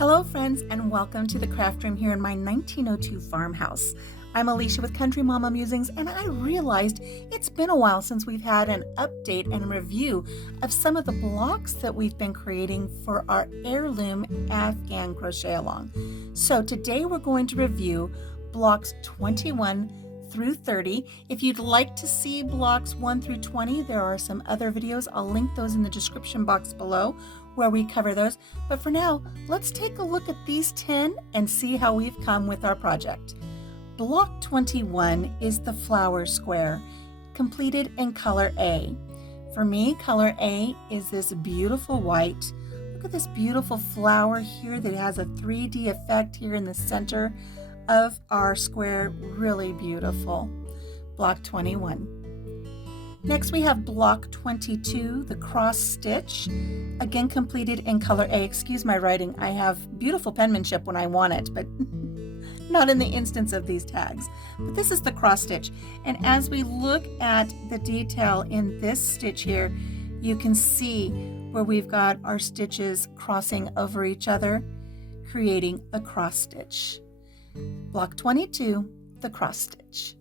Hello friends, and welcome to the craft room here in my 1902 farmhouse. I'm Alicia with Country Mama Musings, and I realized it's been a while since we've had an update and review of some of the blocks that we've been creating for our Heirloom Afghan Crochet Along. So today we're going to review blocks 21 through 30. If you'd like to see blocks 1 through 20, there are some other videos. I'll link those in the description box below where we cover those. But for now, let's take a look at these 10 and see how we've come with our project. Block 21 is the flower square, completed in color A. For me, color A is this beautiful white. Look at this beautiful flower here that has a 3D effect here in the center of our square. Really beautiful. Block 21. Next we have block 22, the cross stitch, again completed in color A. Excuse my writing, I have beautiful penmanship when I want it, but not in the instance of these tags. But this is the cross stitch, and as we look at the detail in this stitch here, you can see where we've got our stitches crossing over each other, creating a cross stitch. Block 22, the cross stitch.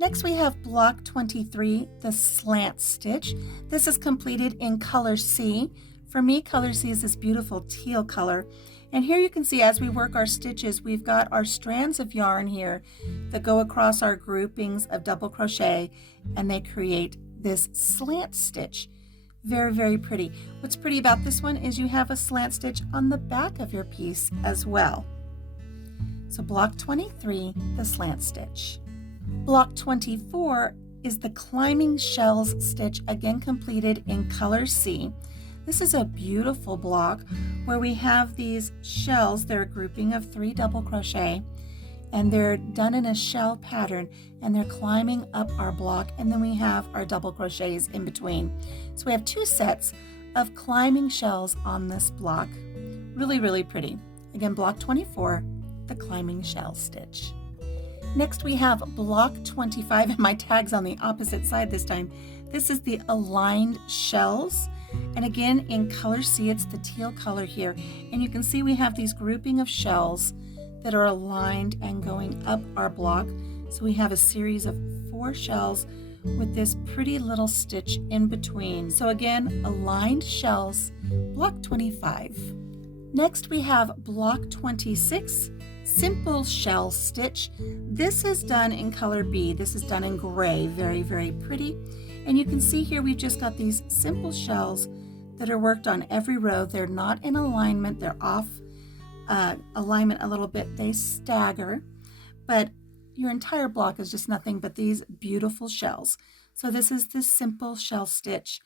Next we have block 23, the slant stitch. This is completed in color C. For me, color C is this beautiful teal color. And here you can see as we work our stitches, we've got our strands of yarn here that go across our groupings of double crochet, and they create this slant stitch. Very, very pretty. What's pretty about this one is you have a slant stitch on the back of your piece as well. So block 23, the slant stitch. Block 24 is the climbing shells stitch, again completed in color C. This is a beautiful block where we have these shells. They're a grouping of 3 double crochet, and they're done in a shell pattern, and they're climbing up our block, and then we have our double crochets in between. So we have 2 sets of climbing shells on this block. Really, really pretty. Again, block 24, the climbing shell stitch. Next we have block 25, and my tag's on the opposite side this time. This is the aligned shells, and again in color C, it's the teal color here, and you can see we have these grouping of shells that are aligned and going up our block. So we have a series of 4 shells with this pretty little stitch in between. So again, aligned shells, block 25. Next we have block 26, simple shell stitch. This is done in color B. This is done in gray. Very, very pretty. And you can see here we've just got these simple shells that are worked on every row. They're not in alignment. They're off alignment a little bit. They stagger, but your entire block is just nothing but these beautiful shells. So this is the simple shell stitch,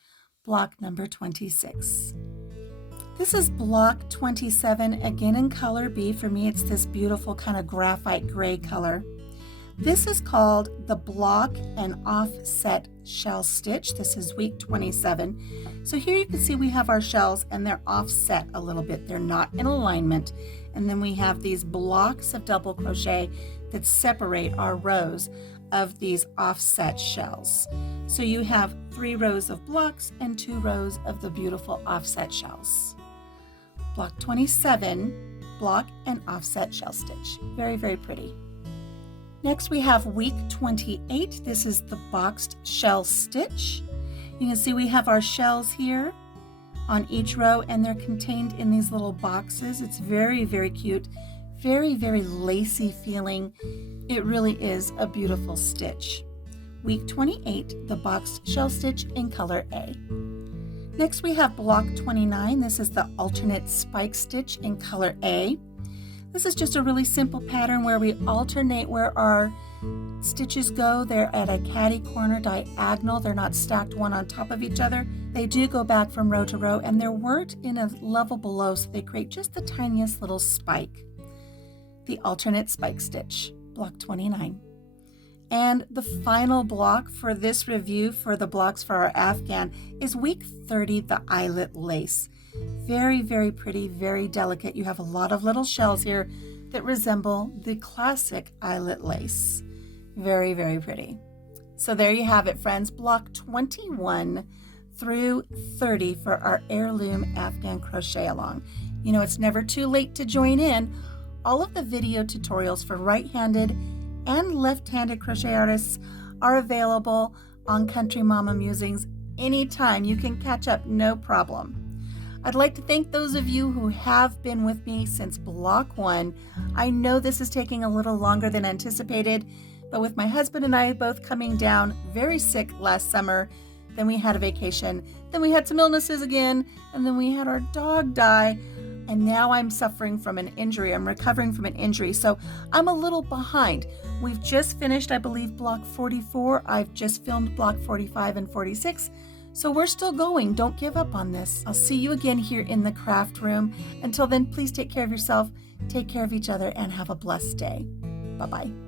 block number 26. This is block 27, again in color B. For me, it's this beautiful kind of graphite gray color. This is called the block and offset shell stitch. This is week 27. So here you can see we have our shells, and they're offset a little bit. They're not in alignment. And then we have these blocks of double crochet that separate our rows of these offset shells. So you have 3 rows of blocks and 2 rows of the beautiful offset shells. Block 27, block and offset shell stitch. Very, very pretty. Next we have week 28. This is the boxed shell stitch. You can see we have our shells here on each row, and they're contained in these little boxes. It's very, very cute. Very, very lacy feeling. It really is a beautiful stitch. Week 28, the boxed shell stitch in color A. Next we have block 29. This is the alternate spike stitch in color A. This is just a really simple pattern where we alternate where our stitches go. They're at a catty corner diagonal. They're not stacked one on top of each other. They do go back from row to row, and they're worked in a level below, so they create just the tiniest little spike. The alternate spike stitch, block 29. And the final block for this review for the blocks for our Afghan is week 30, the eyelet lace. Very, very pretty, very delicate. You have a lot of little shells here that resemble the classic eyelet lace. Very, very pretty. So there you have it, friends. Block 21 through 30 for our Heirloom Afghan Crochet Along. You know, it's never too late to join in. All of the video tutorials for right-handed and left-handed crochet artists are available on Country Mama Musings anytime. You can catch up, no problem. I'd like to thank those of you who have been with me since block 1. I know this is taking a little longer than anticipated, but with my husband and I both coming down very sick last summer, then we had a vacation, then we had some illnesses again, and then we had our dog die, and now I'm suffering from an injury. I'm recovering from an injury, so I'm a little behind. We've just finished, I believe, block 44. I've just filmed block 45 and 46. So we're still going. Don't give up on this. I'll see you again here in the craft room. Until then, please take care of yourself, take care of each other, and have a blessed day. Bye-bye.